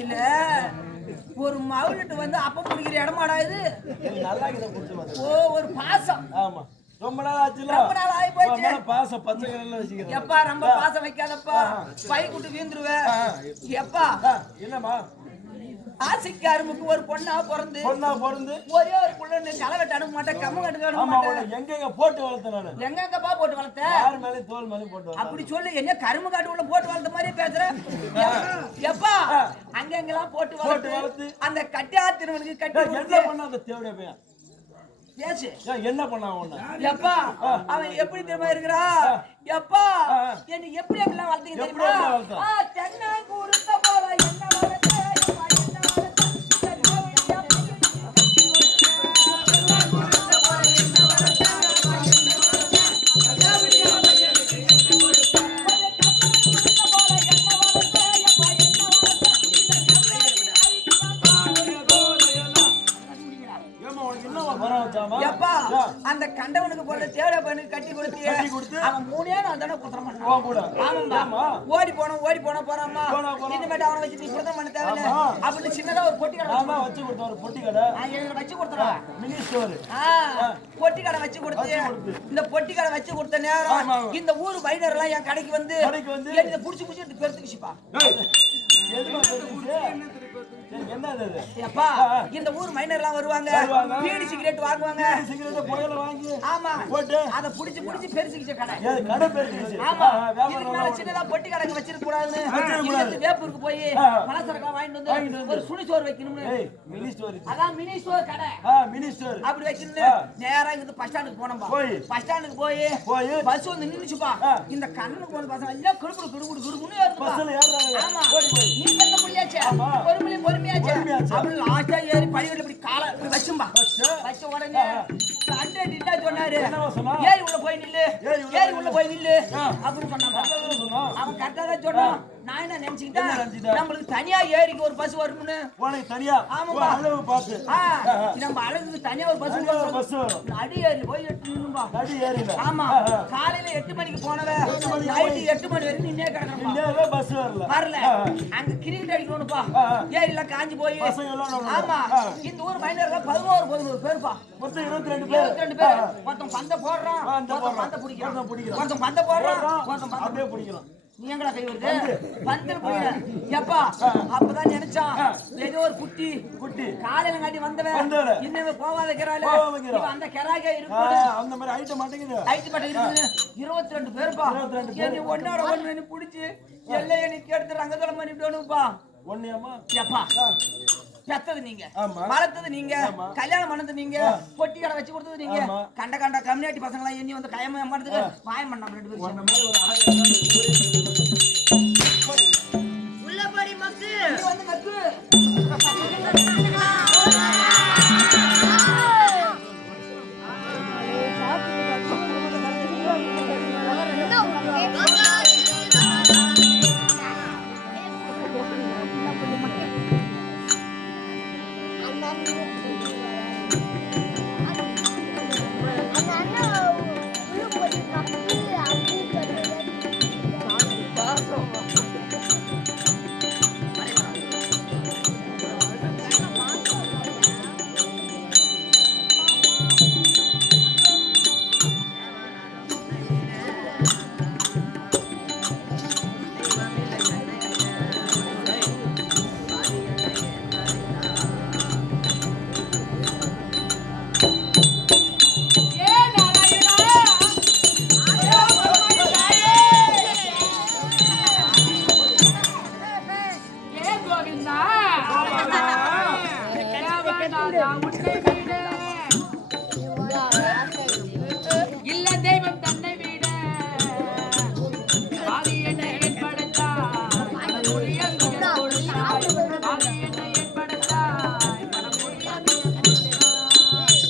இல்ல ஒரு மவுலிட்டு வந்து அப்ப குடிக்கிற இடமாடா இது? நல்லா இருக்குது. ஓ ஒரு பாசம். ஆமா ரொம்ப நாள் ஆச்சுல. ரொம்ப நாள் ஆயி போச்சு. பாசம் பச்சை கலர்ல வச்சிக்கிறேன். எப்பா ரொம்ப பாசம் வைக்காதப்பா. By good வீந்துருவே. எப்பா என்னம்மா ஆசிக்கு அருமுக்கு ஒரு பொண்ணா பிறந்து ஒரே ஒரு புள்ள கலவெட்ட அனுப்ப மாட்டேன், கம்ம கட்டுக்க அனுப்ப மாட்டேன். எங்க போட்டு வளர்த்தேன் நானு. எங்கப்பா போட்டு வளர்த்தேன்? யார் மேலே தோல் மேலே போட்டு வளர்த்தேன். அப்படி சொல்லு. என்ன கரும்பு காட்டு உள்ள போட்டு வளர்த்த மாதிரி பேசுறேன். எப்பா அங்க எங்கெல்லாம் போட்டு வளர்த்து அந்த கட்டியா திருவனுக்கு கட்டி என்ன பண்ண அந்த தேவடைய பையன் பேசு. என்ன பண்ணா ஒண்ணு? எப்பா அவன் எப்படி தெரியுமா இருக்கிறா? எப்பா என்ன எப்படி எப்படிலாம் வளர்த்தீங்க தெரியுமா? தென்னை குருத்த போல என்ன வளர்த்த அந்த கண்டவனுக்கு போற தேவட பண்ணி கட்டி கொடுத்து அவன் 3 நாள் தானே குத்தம் பண்ணான். ஓடி போன போறாமா. இனிமேட்டு அவனை வச்சு நீ குத்தம் பண்ண தேவையில்ல அப்படின்னு சின்னதா ஒரு பொட்டி கடை வச்சு கொடுத்த. ஒரு பொட்டி கடை வச்சு கொடுத்தா மினி ஸ்டோர். பொட்டி கடை வச்சு கொடுத்து இந்த பொட்டி கடை வச்சு கொடுத்த நேரம் இந்த ஊர் வைனர் எல்லாம் என் கடைக்கு வந்து இதை புடிச்சு எடுத்து பெருத்துக்குச்சுப்பா. இந்த ஊர் மைனர் எல்லாம் வருவாங்க, பீடி சிகரெட் வாங்குவாங்க. ஆமா அத புடிச்சு பெருசுக்கிச்ச கடை. ஆமா சின்னதா பொட்டி கடை வச்சிருக்க கூடாதுன்னு வேப்பூருக்கு போய் பலசரக்கா வாங்கிட்டு வந்து ஒரு சுனி ஸ்டோர் வைக்கணும்னு. அதான் மினி ஸ்டோர் கடை. அப்படி வைக்கணும். நேரா இங்க பஸ் ஸ்டாண்டுக்கு போனோம்பா. பஸ் ஸ்டாண்டுக்கு போய் பஸ் வந்து நின்னுச்சுப்பா. இந்த கண்ணனுக்கு போன பசங்க எல்லாம் குடுக்குன்னு ஏறுதுப்பா. ஆமா நீங்க எந்த புள்ளியாச்சே பொறுமையாச்சே அப்படி லாஸ்டா ஏறி படிக்கட்டுல இப்படி காலை இப்படி வச்சும்பா. வச்ச உடனே அண்டே டிண்டா சொன்னாரு, ஏறி உள்ள போய் நில்லு அப்படின்னு சொன்னாங்க. அவன் கரெக்டா தான் சொன்னான். நான் என்ன நினைச்சுக்கிட்டேன், நம்மளுக்கு தனியா ஏரிக்கு ஒரு பஸ் வரணும்னு. தனியா ஆமாப்பா அளவு பார்த்து நம்ம அழகுக்கு தனியா ஒரு பஸ் வரும். அடி ஏறி போய் நின்னும்பா. ஆமா காலையில 8 மணிக்கு போனவ நைட்டு 8 மணி வரைக்கும் நின்னே கிடக்கணும். பஸ் வரல. அங்க கிரிக்கெட் அடிக்கணும்ப்பா. ஏரியில காஞ்சி போய். ஆமா இந்த ஊர் மைனர்ல 11 பேருப்பா. மொத்தம் 22 பேர். மொத்தம் பந்த போடுறான், பந்த பிடிக்கிறான், மொத்தம் பந்த போடுறான், மொத்தம் அப்படியே பிடிக்கிறான். நீ எங்கடா கை வருது பந்தல் புரியல. எப்பா அப்பதான் நினைச்சான் ஏதோ ஒரு குட்டி காலையில காட்டி வந்தவன் இன்னும் போவாத கிரால அந்த கிராக இருக்கு. அந்த மாதிரி ஐட்டம் மாட்டேங்குது. 22 பேருப்பா. நீ ஒன்னோட ஒண்ணு புடிச்சு எல்லைய நீ கேட்டு ரங்கதளம் பண்ணிட்டோனுப்பா. ஒன்னியம்மா எப்பா பெத்தது நீங்க, ஆமா. வளர்த்தது நீங்க, ஆமா. கல்யாணம் பண்ணது நீங்க, பொட்டி கடை வச்சு கொடுத்தது நீங்க. ஆமா. கண்ட கண்ட கம்யூனிட்டி பசங்க எல்லாம் எண்ணி வந்து கயமா ஏமாறதுக்கு மாயம் பண்ண ரெண்டு பேரும் உன்ன மாதிரி ஒரு ஆள் உள்ள போடி மக்கு. நீ வந்து கத்து. இல்ல தெய்வம் தன்னை விட ஆதி என்னை ஏற்படுத்தாய் மனமொழியால் கொடுத்தாய் ஆதி என்னை ஏற்படுத்தாய் மனமொழியால் கொடுத்தாய்.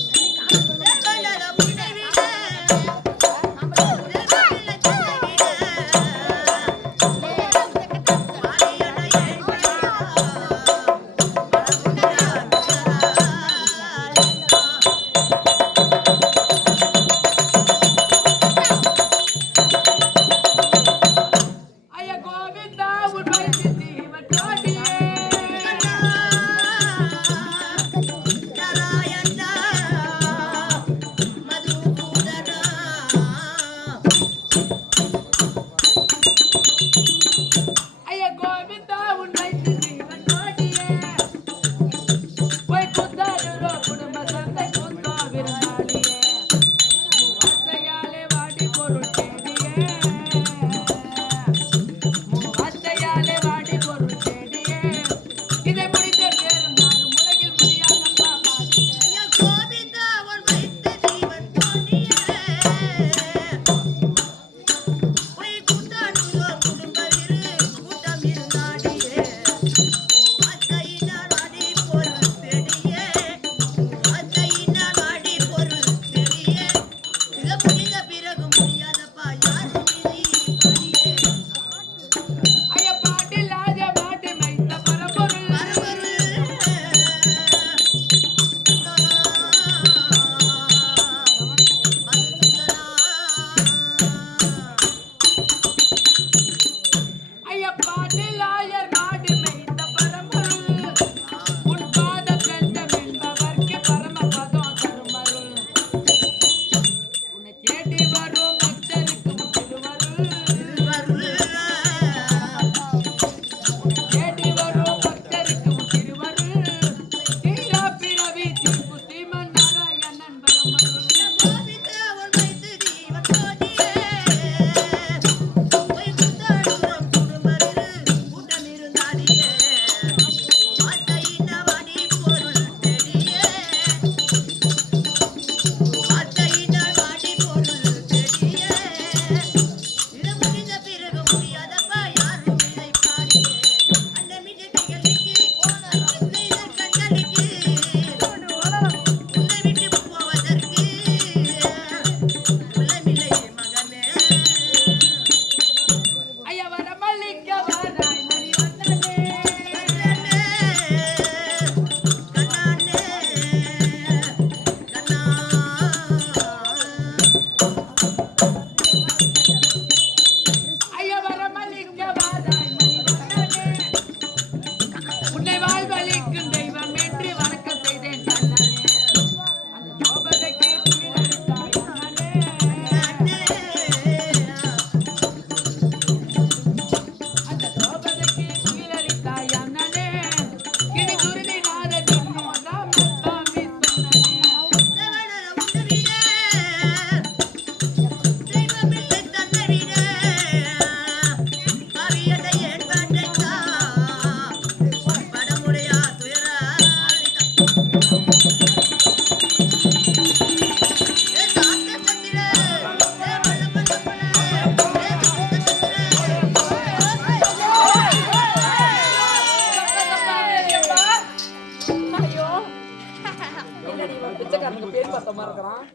பேர் பத்தமா இருக்கிறான்.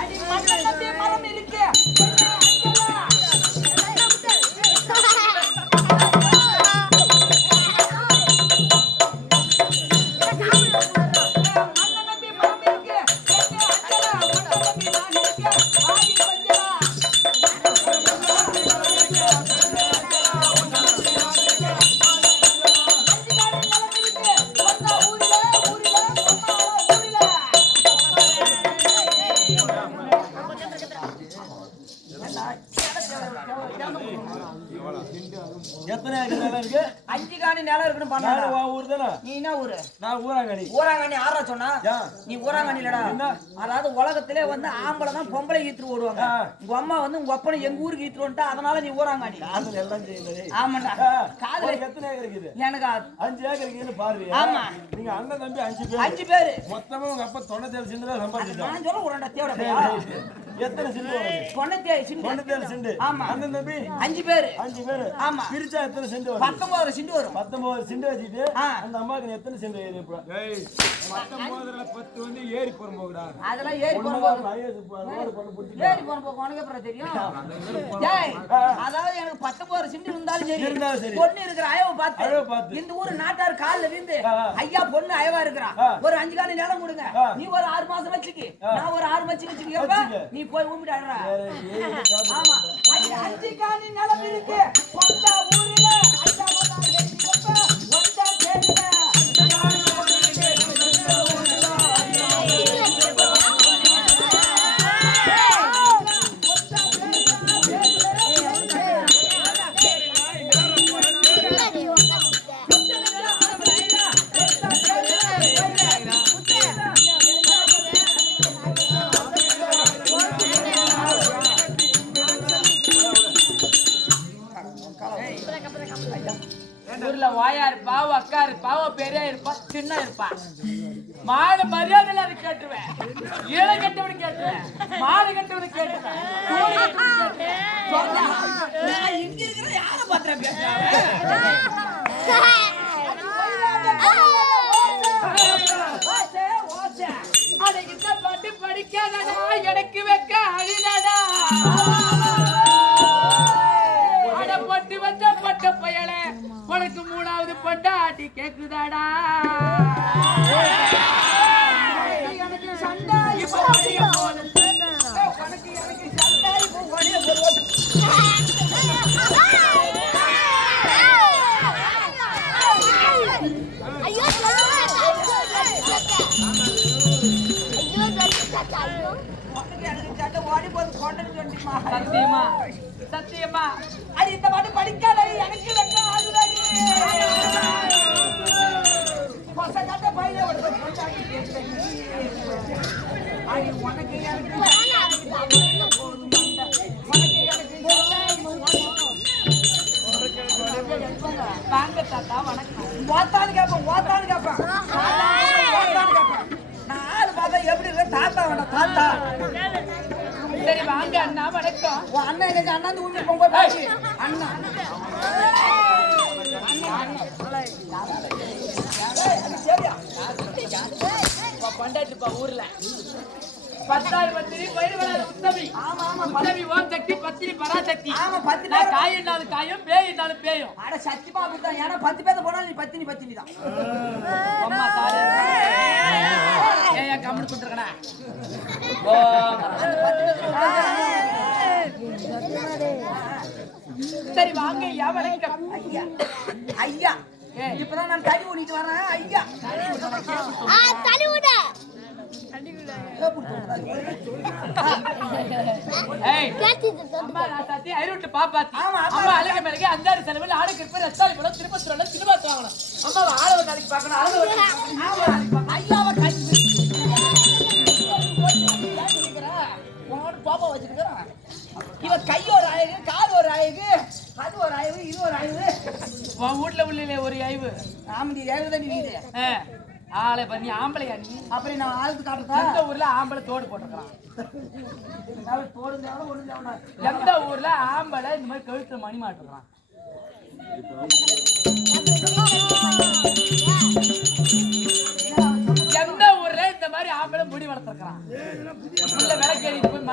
அடி மண்ணை நம்பி மரம் இருக்கு. எத்தனை ஏக்கர் நிலம் இருக்கு? 5 காணி நிலம் இருக்குன்னு பண்ணா. நான் உன் ஊர் தானே? நீ என்ன ஊரு? நான் ஊராங்கனி. ஊராங்கண்ணி ஆறா சொன்னா? ஏன்? நீ ஊராங்கண்ணி இல்லடா. அதாவது உலகத்திலே வந்து ஆம்பளை தான் பொம்பளை ஈத்துட்டு ஓடுவாங்க. உங்க அம்மா வந்து உங்க அப்பனை எங்க ஊருக்கு ஈத்துட்டு வந்துட்டா, அதனால நீ ஊராங்கண்ணி. காதல் எல்லாம் செய்யல. ஆமாண்டா. காதல எத்தனை ஏக்கர் இருக்குது? எனக்கு 5 ஏக்கர் இருக்குன்னு பாரு. ஆமா. நீங்க அண்ணன் தம்பி 5 பேர். 5 பேரு. மொத்தமா உங்க அப்பா 97 சென்ட் தான் சம்பாதிச்சான். நான் சொல்ல உரண்டா தேவடா. எத்தனை சென்ட் வருது? 97 சென்ட். ஆமா. அண்ணன் தம்பி 5 பேரு. 5 பேர். ஆமா. பிரிச்சா எத்தனை சென்ட் வரும்? 19 சென்ட் வரும். 19 சென்ட் வச்சிட்டு அந்த அம்மாக்கு எத்தனை சென்ட் ஏறி இப்ப? 19ல 10 வந்து ஏறி போறோம்டா. அதெல்லாம் ஏறி போறோம். ரோடு பண்ண புடிச்சு ஏறி போறோம் உனக்கு அப்புறம் தெரியும். டேய், அதாவது எனக்கு 19 சென்ட் இருந்தாலும் சரி. பொண்ணு இருக்கிற அயவை பார்த்து இந்த ஊர் நாட்டார் கால்ல விழுந்து ஐயா பொண்ணு அயவா இருக்கிறா. ஒரு 5 காணி நிலம் கொடுங்க. நீ ஒரு 6 மாசம் வச்சுக்கி. நான் ஒரு 6 மாசம் வச்சுக்கி. நீ போய் ஊம்பிடாடுறா. ஆமா. 5 காணி நிலம் இருக்கு. சொந்த ஊரில ஐயா வந்தா ஏறி வைப்ப. வந்தா கேளுங்க. ஊர்ல வாயா இருப்பா, அக்கா இருப்பா, பெரிய இருப்பா, சின்ன இருப்பா. மாடு மரியாதையில அது கேட்டுவேன். ஏழை கட்டவனு கேட்டுவேன். மாடு கட்டவனு கேட்டுவேன். கோழி கட்டவனு கேட்டுவேன். நான் இங்க இருக்கிற யாரை பாத்துற பேசுறேன்? அதை இந்த பாட்டு படிக்காதடா, எனக்கு வைக்க அழிதடா. அட பட்டு வச்ச பட்ட பயல, உனக்கு 3வது பொண்டாட்டி கேக்குதாடா. எனக்கு சண்டை இப்ப வழிய போகுது. உனக்கு எனக்கு சண்டை இப்ப வழிய போகுது. உனக்கு எனக்கு சண்டை ஓடி போது கொண்டன்னு சொன்னிமா. சத்தியமா சத்தியமா அது இந்த பாட்டு படிக்காத எனக்கு வைக்க ஆகுதாடி. பசங்க பையில ஒரு பொண்டாட்டி கேக்குது. அது உனக்கு எனக்கு வாங்க தாத்தா, வணக்கம். ஓத்தான்னு கேட்பேன். நான் ஆளு பார்த்தா எப்படி இருக்க தாத்தா வேண்டாம் தாத்தா. சரி வாங்க அண்ணா, வணக்கம். உன் அண்ணன் எங்க அண்ணன் ஊஞ்சி பொங்க பாச்சு அண்ணா. பண்டாட்டுப்பா ஊர்ல 10,000 பத்திரி பயிர் வளர உத்தவி. உத்தவி ஓம் சக்தி, பத்திரி பராசக்தி. ஆமா 10 நான் காயினாலும் காயும், பேயினாலும் பேயும். அட சத்தியமா அப்படிதான். ஏன்னா 10 பேர் போனாலும் நீ பத்தினி தான். அம்மா தாரு ஏன் கம்முன்னு கொடுத்துருக்கடா. சரி வாங்க ஐயா, வணக்கம். ஐயா இப்பதான் நான் தடி ஓடிட்டு வரேன். ஐயா அம்மா ராசாத்தி, ஐரோட்டு பாப்பாத்தி. ஆமா, அம்மா அழகு மிளகு, அஞ்சாறு செலவில் ஆடு கிருப்ப, ரஸ்தாலி பழம், திருப்பத்தூர்ல சினிமா வாங்கணும். அம்மாவை ஆள ஒரு நாளைக்கு பார்க்கணும். ஆள ஒரு ஐயாவை பாப்பா வச்சிருக்கிறான். இவ கை ஒரு அழகு, கால் ஒரு அழகு, அது ஒரு அழகு, இது ஒரு அழகு. உன் வீட்டுல உள்ள ஒரு ஐவு. ஆமடி ஏழு தான் வீடு. ஆளை பண்ணி ஆம்பளையா நீ? அப்புறம் நான் ஆளுக்கு காட்டுறேன். எந்த ஊர்ல ஆம்பளை தோடு போட்டுக்கிறான்? தோடு ஒண்ணு தேவனா. எந்த ஊர்ல ஆம்பளை இந்த மாதிரி கழுத்துல மணி மாட்டுறான்?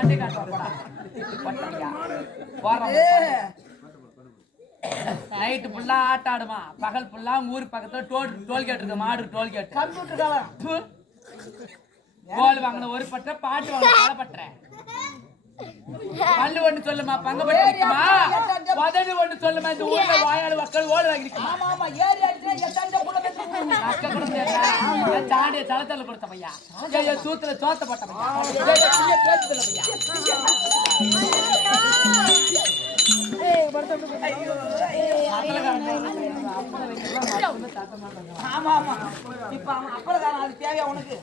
வண்டி காட்டுவாப்பா பொட்டலையா போறோம் நைட்டு ஃபுல்லா ஆட்ட ஆடுமா பகல் ஃபுல்லா ஊர் பக்கத்துல டோல்கேட் இருக்கு மாடு டோல்கேட் கம்ப்யூட்டர் காலம் கோல் வாங்கின ஒரு பற்ற பாட்டு வாங்கின பல பற்ற பல்லு ஒண்ணு சொல்லுமா பங்க பட்டுமா உதடு ஒண்ணு சொல்லுமா இந்த ஊர்ல வாயாடு மக்கள் ஓடுறாங்க ஆமா ஆமா ஏறி அடிச்சா எட்டாண்ட புள்ள பேசுறாங்க அக்க கூட தாண்டிய தளத்தல கொடுத்த பையா ஏய் சூத்துல சோத்த பட்ட பையா ஏய் பேச்சுல பையா ஆமா ஆமா இப்ப அப்பளக்காரன் அது தேவையா உனக்கு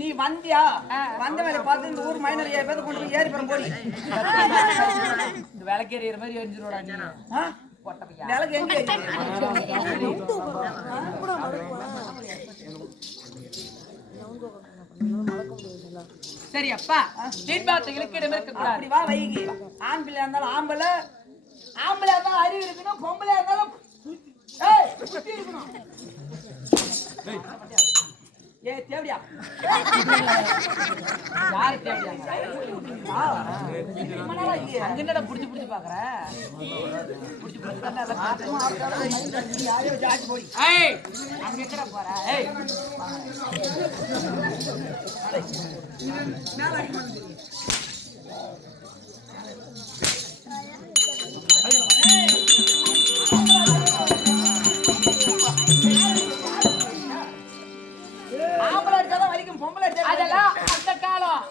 நீ வந்தியா வந்த வேலை பார்த்து இந்த ஊர் மைனர் ஏ பேர் கொண்டு போய் ஏறி பெறும் போடி இந்த விளக்கேறிற மாதிரி எரிஞ்சிரோடா நீ போட்ட பையா விளக்கு எங்க சரி அப்பா தீர்ப்பார்த்தைகளுக்கு இடம் இருக்க கூடாது அப்படி வா வைகி ஆண் பிள்ளையா இருந்தாலும் ஆம்பளை இருந்தாலும் அறிவு இருக்கணும் பொம்பளையா இருந்தாலும் புத்தி இருக்கணும் ஏய் தேவடியா யாரு தேவையா அங்கன்னடா புடிச்சு புடிச்சு பாக்குற புடிச்சு புடிச்சு யாரையோ ஜாட்சி போடி ஏய் அங்க எங்கடா போற ஏய் ஆம்பளை அடிச்சாதான் வலிக்கும் பொம்பளை அடிச்சா அதெல்லாம் அந்த காலம்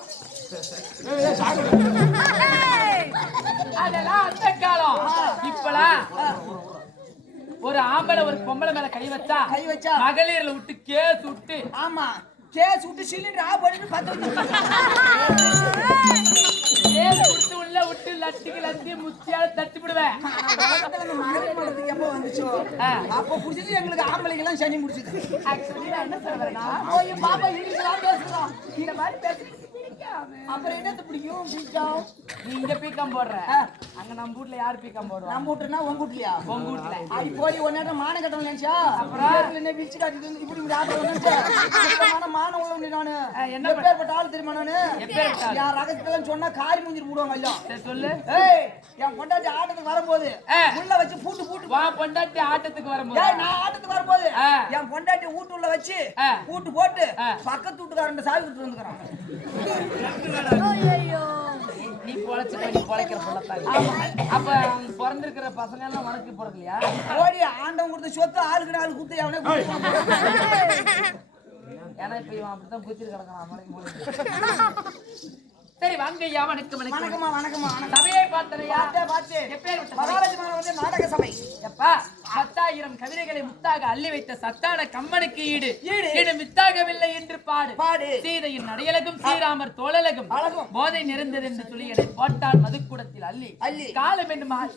அதெல்லாம் அந்த காலம் இப்பலாம் ஒரு ஆம்பளை ஒரு பொம்பளை மேல கை வச்சா மகளிர்ல விட்டு கேஸ் விட்டு ஆமா கேஸ் விட்டு சிலிண்டர் ஆஃப் பண்ணிட்டு பத்து கேஸ் விட்டு உள்ள விட்டு லட்டுக்கு லட்டி முத்தியால தட்டி விடுவேன் எப்ப வந்துச்சோ அப்ப புடிச்சது எங்களுக்கு ஆம்பளைக்கு எல்லாம் சனி முடிச்சது ஆக்சுவலி நான் என்ன சொல்றேன்னா போய் பாப்பா இங்கிலீஷ்லாம் பேசுறோம் இந்த மாதிரி பேசுறீங்க அப்புறம் என்னத்து பிடிக்கும் பீக்கம் நீ இங்க பீக்கம் போடுற அங்க நம்ம வீட்ல யாரு பீக்கம் போடுவா நம்ம வீட்டுனா உங்க வீட்லயா உங்க வீட்ல அடி போய் ஒரு நேரம் மான கட்டணும் நினைச்சா அப்புறம் என்ன விச்சு காட்டிட்டு இப்படி இப்படி ஆடுறோம் நினைச்சா மான உள்ள நானு என்ன பேர்பட்ட ஆளு தெரியுமா நானு என் ரகசியத்தெல்லாம் சொன்னா காரி மூஞ்சிட்டு போடுவாங்க ஐயா சரி சொல்லு ஏய் என் பொண்டாட்டி ஆட்டத்துக்கு வரும்போது உள்ள வச்சு பூட்டு வா பொண்டாட்டி ஆட்டத்துக்கு வரும்போது ஏய் நான் ஆட்டத்துக்கு வரும்போது என் பொண்டாட்டி வீட்டு உள்ள வச்சு பூட்டு போட்டு பக்கத்து வீட்டுக்காரன் சாவி விட்டு வந்துக்கறான் நீ பொழைக்கிற பொள்ளத்தாங்க அப்ப பிறந்திருக்கிற பசங்க எல்லாம் உனக்கு பிறக்கலையா ஓடி ஆண்டவன் கொடுத்த சொத்து ஆளுக்கு ஆளு குத்து அவனே ஏன்னா இப்ப இவன் அப்படித்தான் குத்திட்டு கிடக்கான் மலைக்கு சரி வாங்க ஐயா வணக்கம் வணக்கம்மா வணக்கம்மா சபையை பார்த்தனையா பார்த்தேன் எப்பேற்பட்ட மகாராஜமான வந்து நாடக சபை எப்பா 10,000 கவிதைகளை முத்தாக அள்ளி வைத்த சத்தான கம்மனுக்கு ஈடு மித்தாகவில்லை என்று பாடு சீதையின் நடையழகும் ஸ்ரீராமர் தோழலகும் போதை நிறைந்தது என்று துளிகளை போட்டால் மதுக்கூடத்தில் அள்ளி காலம் என்று மாறி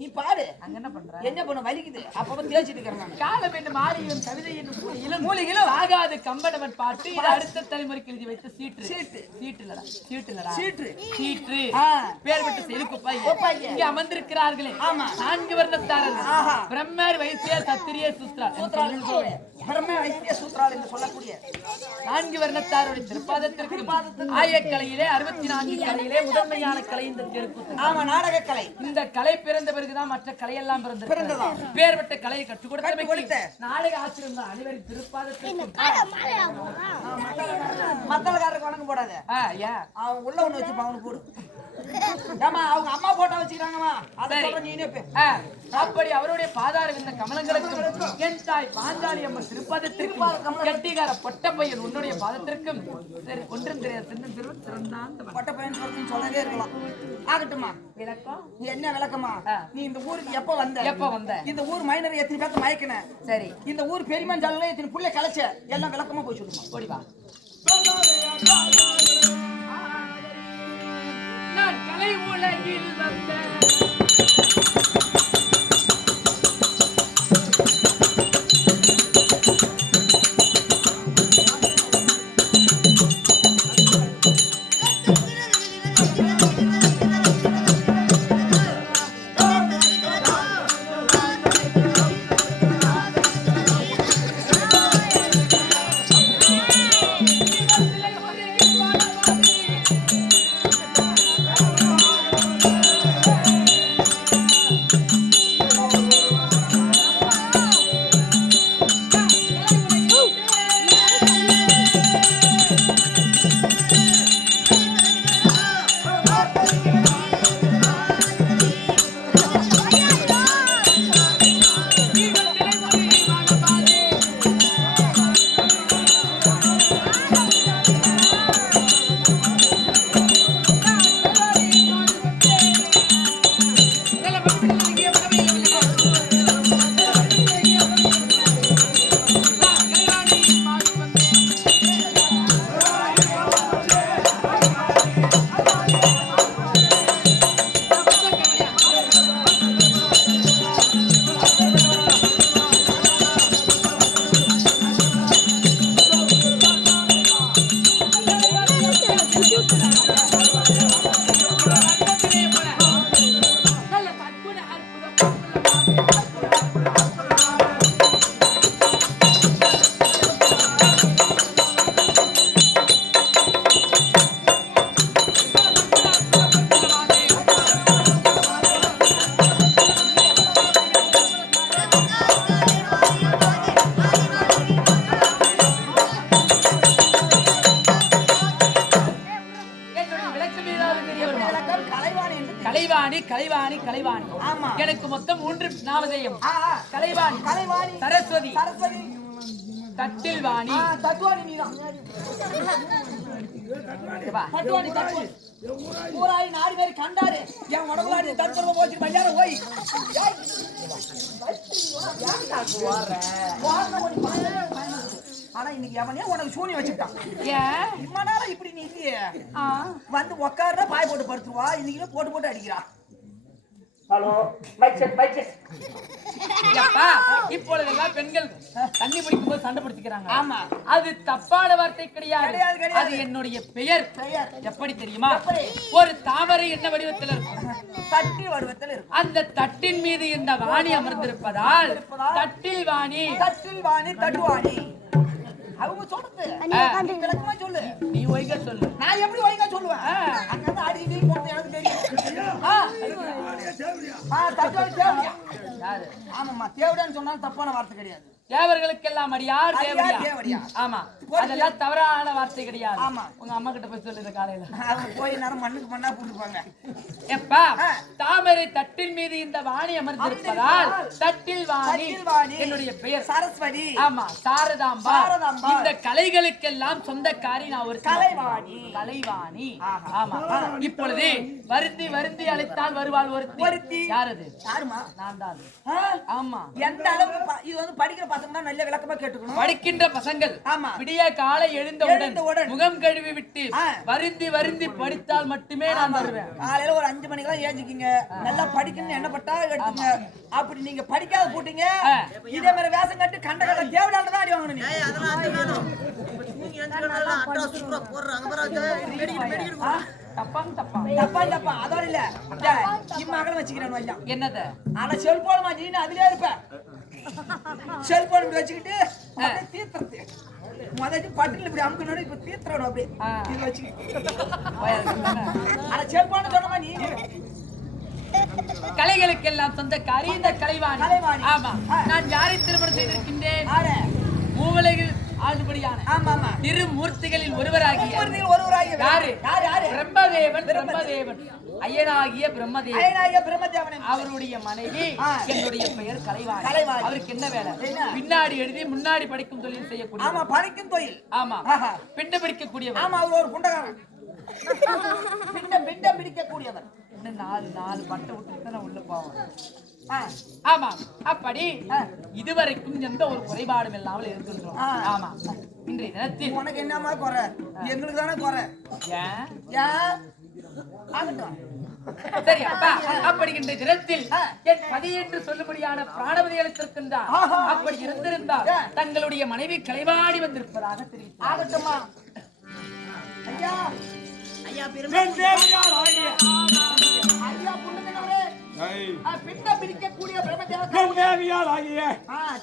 நீ பாடு அங்க என்ன பண்ற என்ன பண்ண வலிக்குது அப்பப்ப தேய்ச்சிட்டு இருக்கிறாங்க காலம் என்று மாறியும் கவிதை என்னும் மூலிகளும் ஆகாது கம்பனவன் பாட்டு இது அடுத்த தலைமுறைக்கு எழுதி வைத்த சீட்டு பேர்பட்ட செலுக்குப்பா இங்க அமர்ந்திருக்கிறார்களே 4 வருடத்தாரர்கள் பிரம்மர் வைசிய சத்திரிய சூத்ரா பிரம்ம வைசிய சூத்ரால் என்று சொல்லக்கூடிய 4 வருடத்தாருடைய திருப்பாதத்திற்கு ஆயக்கலையிலே 64 கலையிலே முதன்மையான கலை இந்த தெருக்கூத்து. ஆமா நாடக கலை. இந்த கலை பிறந்த பிறகுதான் மற்ற கலையெல்லாம் பிறந்தது. பேர்பட்ட கலையை கற்றுக் கொடுத்த நாடக ஆசிரியர் தான் அனைவரும் திருப்பாதத்திற்கு மத்தளக்காரருக்கு வணக்கம் போடாத. ஏன் அவன் உள்ள ஒண்ணு வச்சு அவனுக்கு போடு. ஏமா அவங்க அம்மா போட்டோ வச்சுக்கிறாங்கம்மா. அத சொல்ற நீனே பே. அப்படி அவருடைய பாதார விந்த கமலங்களுக்கும் என் தாய் பாஞ்சாலி அம்மன் திருப்பாதத்திற்கும் கெட்டிகார பொட்டப்பையன் உன்னுடைய பாதத்திற்கும் சரி ஒன்றும் தெரியாது திறந்தான் பொட்டப்பையன் சொல்லவே இருக்கலாம். ஆகட்டுமா விளக்கம் என்ன விளக்கமா? நீ இந்த ஊருக்கு எப்ப வந்த? இந்த ஊர் மைனர் எத்தனை பேர்த்த மயக்கின? சரி இந்த ஊர் பெரியமன் ஜாலில எத்தனை புள்ள கலைச்ச எல்லாம் விளக்கமா போய் சொல்லுமா. ஓடிவா. நான் கலை உலகில் வந்த கலைவாணி கலைவாணி. ஆமா. எனக்கு மொத்தம் 3 நாமதேயம். கலைவாணி கலைவாணி சரஸ்வதி சரஸ்வதி தட்டில் வாணி. தத்துவாணி நீதான். தத்துவாணி தத்துவாணி ஊராய் நாடி மாதிரி கண்டாரு என் உடம்புலாடி தத்துவ போச்சு பையார போய் ஆனா இன்னைக்கு எவனே உனக்கு சூனியம் வச்சுட்டான். ஏன் இம்மா நேரம் இப்படி நீ வந்து உக்காருனா பாய் போட்டு படுத்துருவா, இன்னைக்கு போட்டு போட்டு அடிக்கிறா. Hello mic set mic set. இப்பொழுதெல்லாம் பெண்கள் தண்ணி பிடிக்கும் போது சண்டை பிடிச்சுக்கிறாங்க. ஆமா, அது தப்பான வார்த்தை கிடையாது. அது என்னுடைய பெயர். எப்படி தெரியுமா? ஒரு தாமரை என்ன வடிவத்தில் இருக்கும்? தட்டி வடிவத்தில் இருக்கும். அந்த தட்டின் மீது இந்த வாணி அமர்ந்திருப்பதால் தட்டில் வாணி. தட்டில் வாணி தட்டுவாணி. அவங்க சொல்றது விளக்கமா சொல்லு. நீ ஒய்கா சொல்லு. நான் எப்படி ஒய்கா சொல்லுவேன்? அங்க ஆடி நீ போறது எனக்கு தெரியும். தட்டுவாணி தேவடியா? யாரு? ஆமாம்மா, தேவடியான்னு சொன்னாலும் தப்பான வார்த்தை கிடையாது. தேவர்களுக்கெல்லாம் அடியார் தேவடியா. ஆமா, அதெல்லாம் தவறான வார்த்தை கிடையாது. ஆமா, உங்க அம்மா கிட்ட போய் சொல்லுது காலையில. அவங்க போய் நேரம் மண்ணுக்கு மண்ணா போட்டுருப்பாங்க. எப்பா தாமரை தட்டின் மீது இந்த வாணி அமர்ந்திருப்பதால் தட்டில் வாணி என்னுடைய பெயர். சரஸ்வதி. ஆமா, சாரதாம்பா. இந்த கலைகளுக்கெல்லாம் சொந்தக்காரி நான் ஒரு கலைவாணி. கலைவாணி. ஆமா, இப்பொழுது வருந்தி வருந்தி அழைத்தால் வருவாள் ஒருத்தி. யாரது? யாருமா? நான் தான். ஆமா, எந்த அளவுக்கு இது வந்து படிக்கிற பசங்க நல்ல விளக்கமா கேட்டுக்கணும். படிக்கின்ற பசங்கள் விடிய காலை எழுந்தவுடன் முகம் கழுவி விட்டு வருந்தி வருந்தி படித்தால் மட்டுமே நான் வருவேன். காலையில ஒரு 5 மணிக்கெல்லாம் ஏஞ்சிக்கிங்க, நல்லா படிக்கணும்னு எண்ணப்பட்டா எடுத்துங்க. அப்படி நீங்க படிக்காத போட்டீங்க, இதே மாதிரி வேஷம் கட்டு கண்ட கண்ட தேவடால தான் அடி வாங்கணும். தப்பா அதோட இல்ல இம்மகலம் வச்சுக்கிறேன். என்னது? ஆனா செல்போன் மாதிரி அதுலயே இருப்பேன். செல்போன் வச்சுக்கிட்டு தீர்த்தறது முதல்ல பட்டில் இப்படி அமுக்கணும், இப்ப தீர்த்தணும் அப்படி இது வச்சுக்கிட்டு. ஆனா செல்போன் சொன்னமா நீ கலைகளுக்கெல்லாம் சொந்தக்காரி இந்த கலைவாணி. ஆமா, நான் யாரை திருமணம் செய்திருக்கின்றேன்? மூவலையில் ஆளுபடியான திருமூர்த்திகளில் ஒருவராகிய பிரம்மதேவன் ஐயனாகிய பிரம்மதேவன் அவருடைய மனைவி. என்னுடைய பெயர் கலைவாணி. அவருக்கு என்ன வேலை? பின்னாடி எழுதி முன்னாடி படிக்கும் தொழில் செய்யக்கூடிய. ஆமா, படிக்கும் தொழில். ஆமா, பிண்ட பிடிக்கக்கூடியவர். ஆமா, அவர் ஒரு குண்டகாரன். பிண்டம் பிடிக்கக்கூடியவர். இன்னும் 4 பட்டை விட்டு நான் உள்ள போவேன். ஆமா, அப்படி இதுவரைக்கும் எந்த ஒரு குறைபாடும் இல்லாமல் இருக்கின்றோம். ஆமா, இன்றைய தினத்தில் உனக்கு என்னமா குறை? எங்களுக்கு தானே குறை. சரி அப்பா, அப்படிங்கின்ற தினத்தில் என் பதி என்று சொல்லும்படியான பிராணபதி அளித்திருக்கின்றார். அப்படி இருந்திருந்தால் தங்களுடைய மனைவி கலைவாணி வந்திருப்பதாக தெரிவித்தார். ஆகட்டுமா ஐயா? ஐயா பிண்ட பிடிக்கக்கூடிய தேவியால் ஆகிய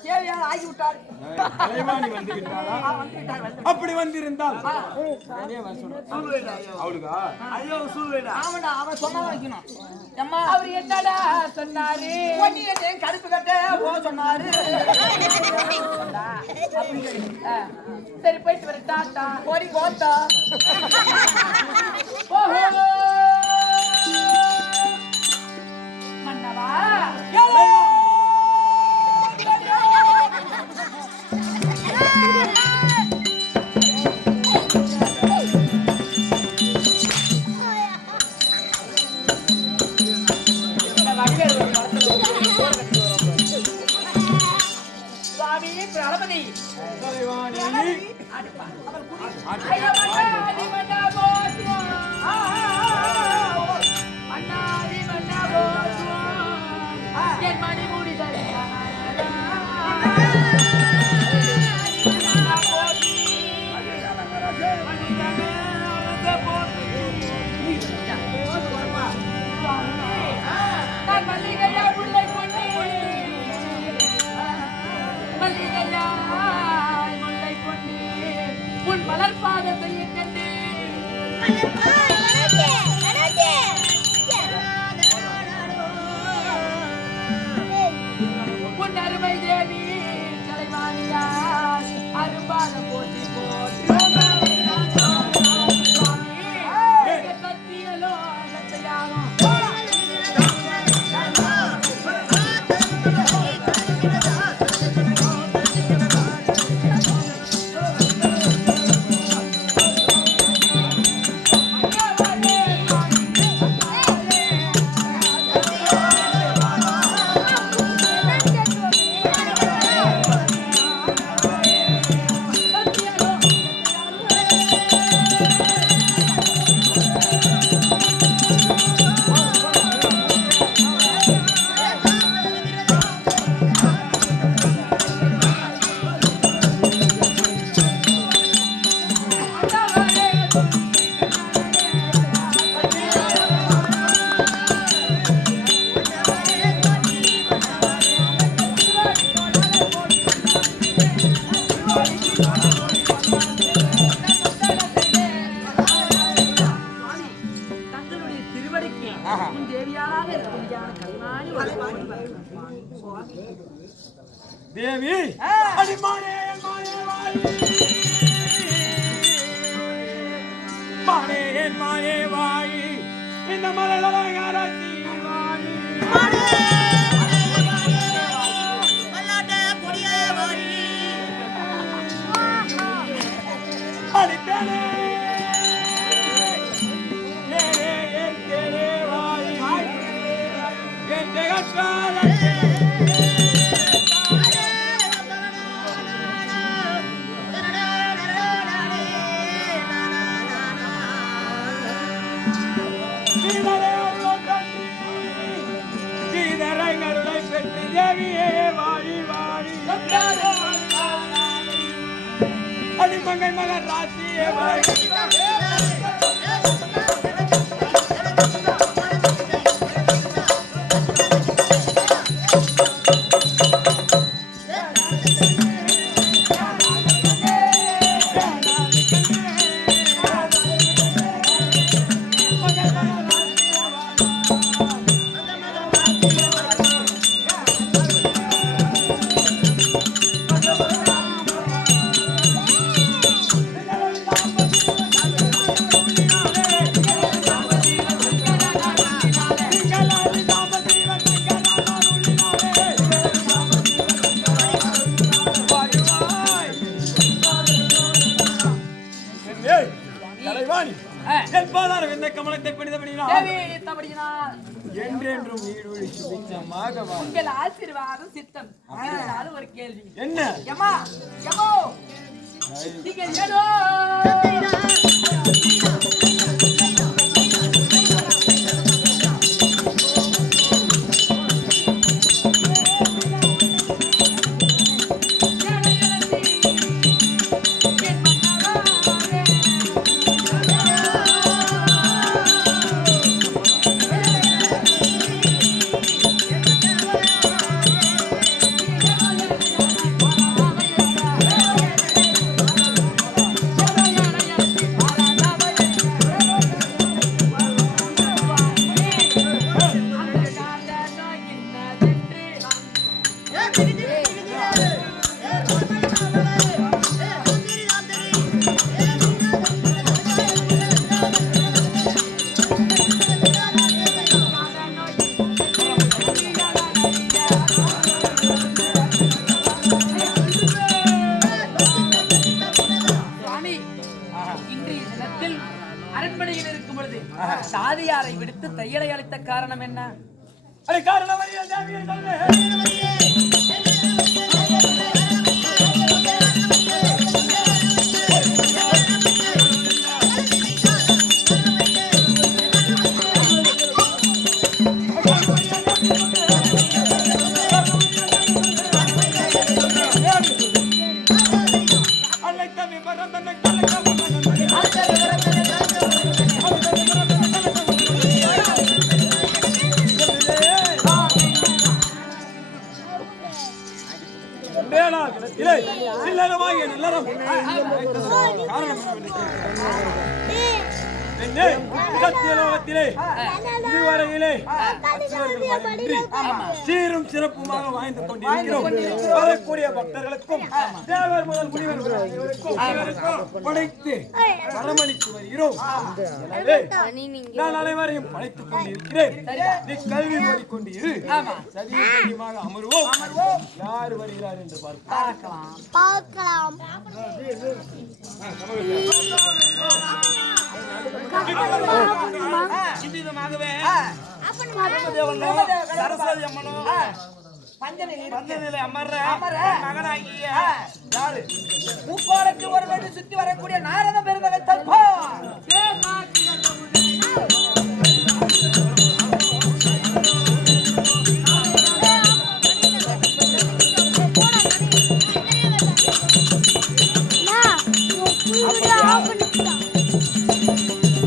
தேவையால் ஆகிவிட்டார். அப்படி வந்திருந்தால் அவளுக்கா? ஆமாடா, அவன் சொன்னா வைக்கணும். அவர் என்னடா சொன்னாரு? கருப்பு கட்ட ஓ சொன்னாரு. சரி, போயிட்டு வர. டாட்டா போடி போட்டா. மன்னவா சுவாமி பிரபதி என் மணி மூடி மல்லிகையா முல்லை பொண்ணு, மல்லிகையா முல்லை பொண்ணு, உன் மலர்பாத செய்ய கண்டு உன் அருமை தேவி கலைவாணியார் அரும்பாத போட்டி போட்டு சத்தியலோ சத்தையாகும் தேவி அடிமானே மானே வாய் மானே மானே வாய் இந்த மலையில யாராச்சி வாய் மல்லாட்ட கொடிய வாரி அடித்தானே ஏன் தேரே வாய் ஏன் தேகத்தால சீதரங்களை பெற்று தேவியே வாழி வாழி அடிமங்கை மகன் ராசியே வாழி கமலத்தை என்றென்றும் நீடூழி சுபிச்சமாக உங்கள் ஆசீர்வாதம் சித்தம் இருந்தாலும் ஒரு கேள்வி என்ன யமா யமோ நீங்க ஏதோ அரண்மனையில் இருக்கும் பொழுது சாதியாரை விடுத்து தையலை அளித்த காரணம் என்ன? அது காரணம் சீரும் சிறப்புமாக வாழ்ந்து கொண்டிருக்கிறோம். வரக்கூடிய பக்தர்களுக்கும் தேவர் முதல் முனிவர்களுக்கும் படைத்து வரமளித்து வருகிறோம். நான் அனைவரையும் படைத்துக் கொண்டிருக்கிறேன். நீ கல்வி ஓடிக்கொண்டு இரு. சதியாக அமர்வோம். யார் வருகிறார் என்று பார்க்கலாம். சரஸ்வதி அம்மனும் பஞ்சநிலை அமர்ற மகனாகிய யாரு முக்கோளுக்கு ஒரு வேண்டு சுத்தி வரக்கூடிய நாரத பெருமகை தற்போ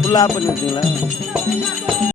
ஃபுல்லா பண்ணிட்டீங்களா?